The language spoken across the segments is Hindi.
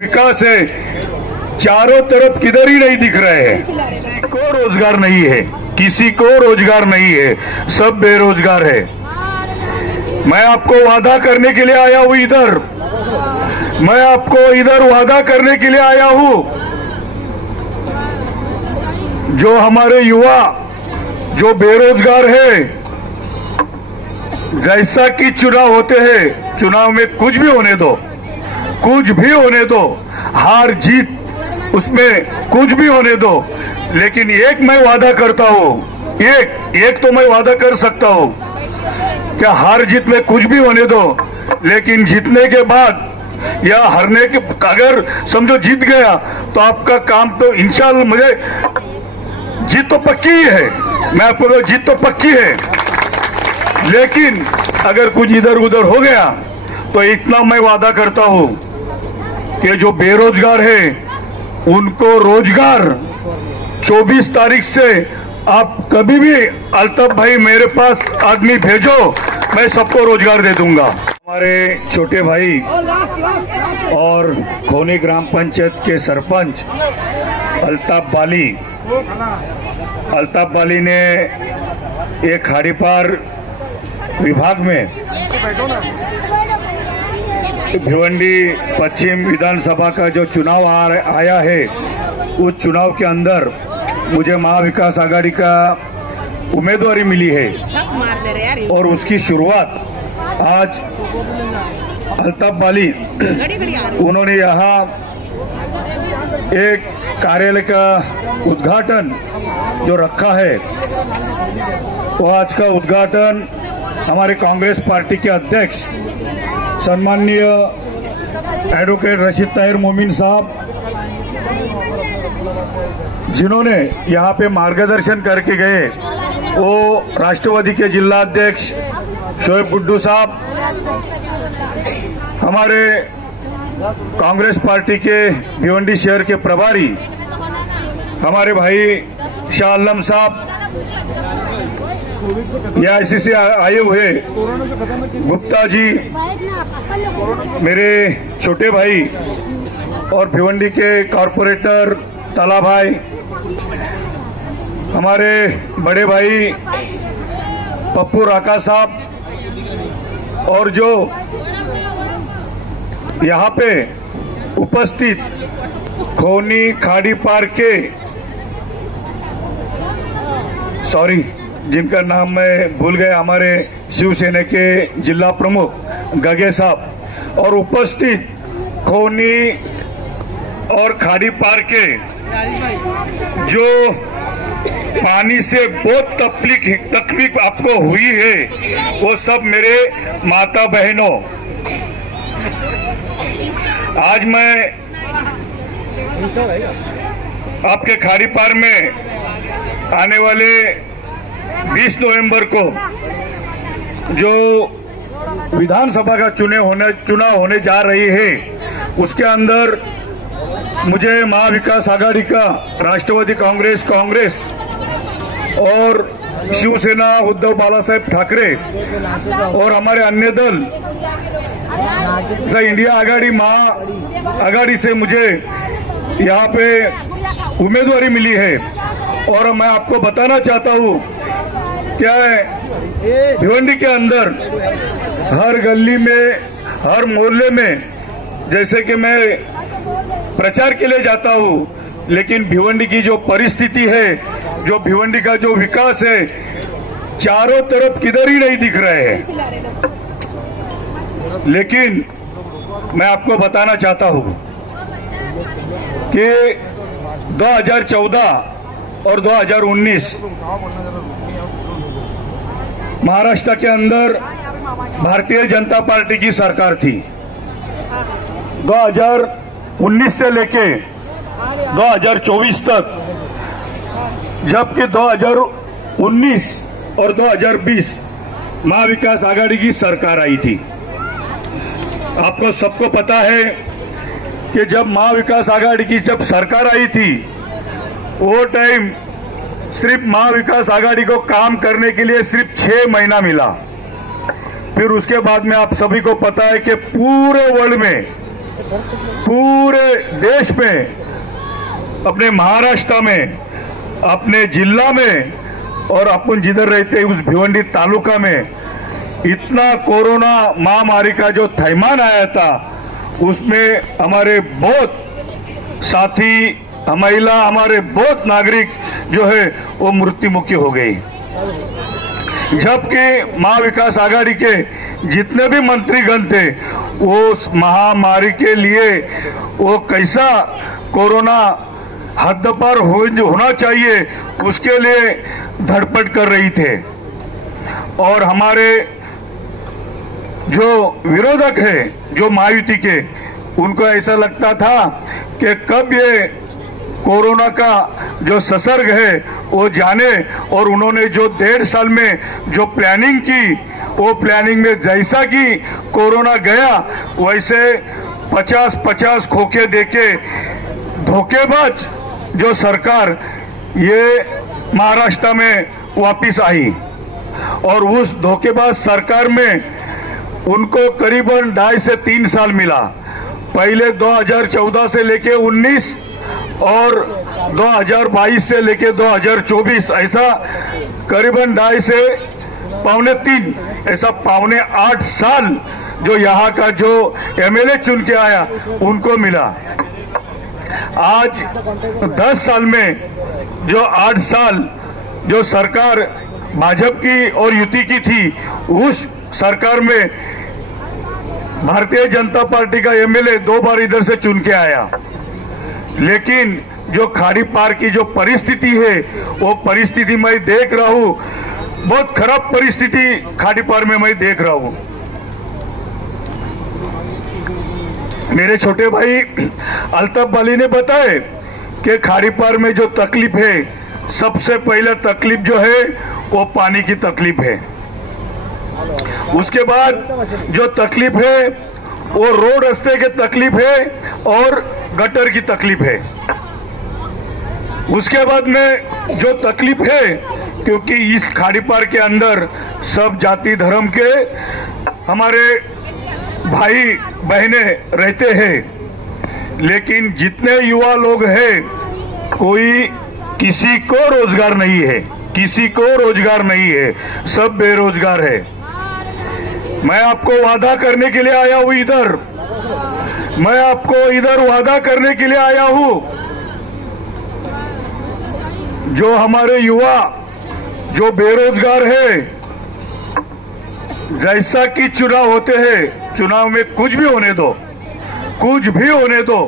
विकास है, चारों तरफ किधर ही नहीं दिख रहे हैं। किसी को रोजगार नहीं है, किसी को रोजगार नहीं है, सब बेरोजगार है। मैं आपको वादा करने के लिए आया हूँ इधर, मैं आपको इधर वादा करने के लिए आया हूँ। जो हमारे युवा जो बेरोजगार है, जैसा कि चुनाव होते हैं, चुनाव में कुछ भी होने दो, कुछ भी होने दो, हार जीत उसमें कुछ भी होने दो, लेकिन एक मैं वादा करता हूं, एक तो मैं वादा कर सकता हूं कि हार जीत में कुछ भी होने दो, लेकिन जीतने के बाद या हारने के, अगर समझो जीत गया तो आपका काम तो इंशाल्लाह, मुझे जीत तो पक्की ही है, मैं आपको जीत तो पक्की है, लेकिन अगर कुछ इधर उधर हो गया तो इतना मैं वादा करता हूं कि जो बेरोजगार है उनको रोजगार 24 तारीख से आप कभी भी अल्ताफ भाई मेरे पास आदमी भेजो, मैं सबको रोजगार दे दूंगा। हमारे छोटे भाई और खोनी ग्राम पंचायत के सरपंच अल्ताफ बाली ने एक खाड़ीपार विभाग में भिवंडी पश्चिम विधानसभा का जो चुनाव आया है, उस चुनाव के अंदर मुझे महाविकास आघाड़ी का उम्मीदवारी मिली है और उसकी शुरुआत आज अल्ताफ बाली उन्होंने यहाँ एक कार्यालय का उद्घाटन जो रखा है, वो आज का उद्घाटन हमारे कांग्रेस पार्टी के अध्यक्ष सम्माननीय एडवोकेट रशीद ताहिर मोमिन साहब, जिन्होंने यहाँ पे मार्गदर्शन करके गए, वो राष्ट्रवादी के जिला अध्यक्ष शोएब गुड्डू साहब, हमारे कांग्रेस पार्टी के भिवंडी शहर के प्रभारी हमारे भाई शाह आलम साहब, या इसी से आए हुए गुप्ता जी, मेरे छोटे भाई और भिवंडी के कॉरपोरेटर ताला भाई, हमारे बड़े भाई पप्पू राका साहब, और जो यहाँ पे उपस्थित खोनी खाड़ीपार के, जिनका नाम मैं भूल गया, हमारे शिवसेना के जिला प्रमुख गगे साहब, और उपस्थित खोनी और खाड़ीपार के जो पानी से बहुत तकलीफ आपको हुई है, वो सब मेरे माता बहनों, आज मैं आपके खाड़ीपार में आने वाले 20 नवंबर को जो विधानसभा का चुनाव होने जा रही है, उसके अंदर मुझे महाविकास आघाड़ी का राष्ट्रवादी कांग्रेस और शिवसेना उद्धव बालासाहेब ठाकरे और हमारे अन्य दल इंडिया आघाड़ी महाआघाड़ी से मुझे यहाँ पे उम्मीदवारी मिली है। और मैं आपको बताना चाहता हूँ, क्या है, भिवंडी के अंदर हर गली में, हर मोहल्ले में, जैसे कि मैं प्रचार के लिए जाता हूँ, लेकिन भिवंडी की जो परिस्थिति है, जो भिवंडी का जो विकास है, चारों तरफ किधर ही नहीं दिख रहे हैं। लेकिन मैं आपको बताना चाहता हूँ कि 2014 और 2019 महाराष्ट्र के अंदर भारतीय जनता पार्टी की सरकार थी। 2019 से लेके 2024 तक, जबकि 2019 और 2020 महाविकास आघाड़ी की सरकार आई थी। आपको सबको पता है कि जब महाविकास आघाड़ी की जब सरकार आई थी, वो टाइम सिर्फ महाविकास आघाड़ी को काम करने के लिए सिर्फ 6 महीना मिला। फिर उसके बाद में आप सभी को पता है कि पूरे वर्ल्ड में पूरे देश में, अपने महाराष्ट्र में, अपने जिला में और अपन जिधर रहते हैं उस भिवंडी तालुका में इतना कोरोना महामारी का जो थैमान आया था, उसमें हमारे बहुत साथी, महिला, हमारे बहुत नागरिक जो है वो मृत्युमुखी हो गई। जबकि महाविकास आघाड़ी के जितने भी मंत्रीगण थे वो उस महामारी के लिए वो कैसा कोरोना हद पार होना चाहिए उसके लिए धड़पड़ कर रही थे। और हमारे जो विरोधक है, जो महायुति के, उनको ऐसा लगता था कि कब ये कोरोना का जो संसर्ग है वो जाने, और उन्होंने जो 1.5 साल में जो प्लानिंग की, वो प्लानिंग में जैसा कि कोरोना गया वैसे 50-50 खोखे देके धोखेबाज जो सरकार ये महाराष्ट्र में वापिस आई। और उस धोखेबाज सरकार में उनको करीबन 2.5 से 3 साल मिला। पहले 2014 से लेके 19 और 2022 से लेके 2024, ऐसा करीबन 2.5 से 3.25, ऐसा 7.25 साल जो यहाँ का जो एमएलए चुन के आया उनको मिला। आज 10 साल में जो 8 साल जो सरकार भाजपा की और युति की थी, उस सरकार में भारतीय जनता पार्टी का एमएलए 2 बार इधर से चुन के आया। लेकिन जो खाड़ी पार की जो परिस्थिति है वो परिस्थिति मैं देख रहा हूँ, बहुत खराब परिस्थिति खाड़ी पार में मैं देख रहा हूँ। मेरे छोटे भाई अल्ताफ वाली ने बताया कि खाड़ी पार में जो तकलीफ है, सबसे पहला तकलीफ जो है वो पानी की तकलीफ है। उसके बाद जो तकलीफ है वो रोड रास्ते की तकलीफ है और गटर की तकलीफ है। उसके बाद में जो तकलीफ है, क्योंकि इस खाड़ी पार के अंदर सब जाति धर्म के हमारे भाई बहने रहते हैं, लेकिन जितने युवा लोग हैं कोई किसी को रोजगार नहीं है, किसी को रोजगार नहीं है, सब बेरोजगार है। मैं आपको वादा करने के लिए आया हूं इधर, मैं आपको इधर वादा करने के लिए आया हूं, जो हमारे युवा जो बेरोजगार है, जैसा कि चुनाव होते हैं, चुनाव में कुछ भी होने दो, कुछ भी होने दो,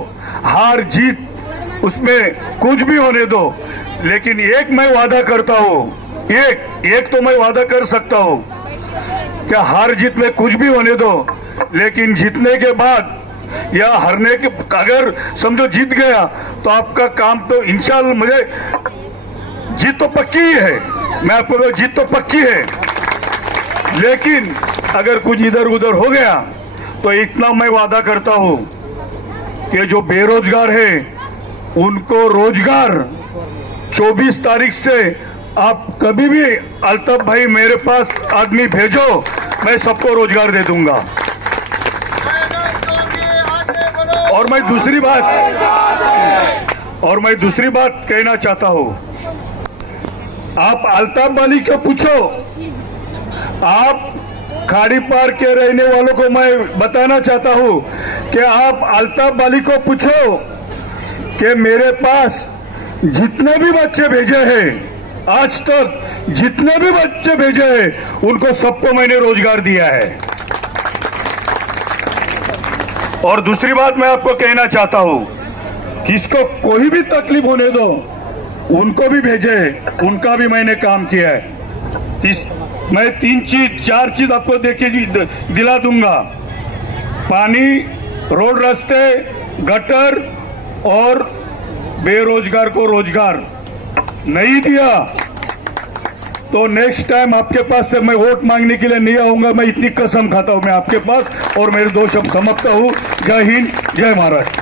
हार जीत उसमें कुछ भी होने दो, लेकिन एक मैं वादा करता हूं, एक तो मैं वादा कर सकता हूं कि हार जीत में कुछ भी होने दो, लेकिन जीतने के बाद या हारने के, अगर समझो जीत गया तो आपका काम तो इंशाल्लाह, मुझे जीत तो पक्की ही है, मैं आपको जीत तो पक्की है, लेकिन अगर कुछ इधर उधर हो गया तो इतना मैं वादा करता हूं कि जो बेरोजगार है उनको रोजगार 24 तारीख से आप कभी भी अल्ताफ भाई मेरे पास आदमी भेजो, मैं सबको रोजगार दे दूंगा। और मैं दूसरी बात कहना चाहता हूं, आप अल्ताफ वाली को पूछो, आप खाड़ी पार के रहने वालों को मैं बताना चाहता हूं कि आप अल्ताफ वाली को पूछो कि मेरे पास जितने भी बच्चे भेजे हैं, आज तक जितने भी बच्चे भेजे हैं, उनको सबको मैंने रोजगार दिया है। और दूसरी बात मैं आपको कहना चाहता हूं, किसको कोई भी तकलीफ होने दो, उनको भी भेजे, उनका भी मैंने काम किया है। मैं 4 चीज आपको देके दिला दूंगा, पानी, रोड रास्ते, गटर और बेरोजगार को रोजगार। नहीं दिया तो नेक्स्ट टाइम आपके पास से मैं वोट मांगने के लिए नहीं आऊंगा, मैं इतनी कसम खाता हूं मैं आपके पास। और मेरे 2 शब्द समाप्त हूं। जय हिंद, जय महाराष्ट्र।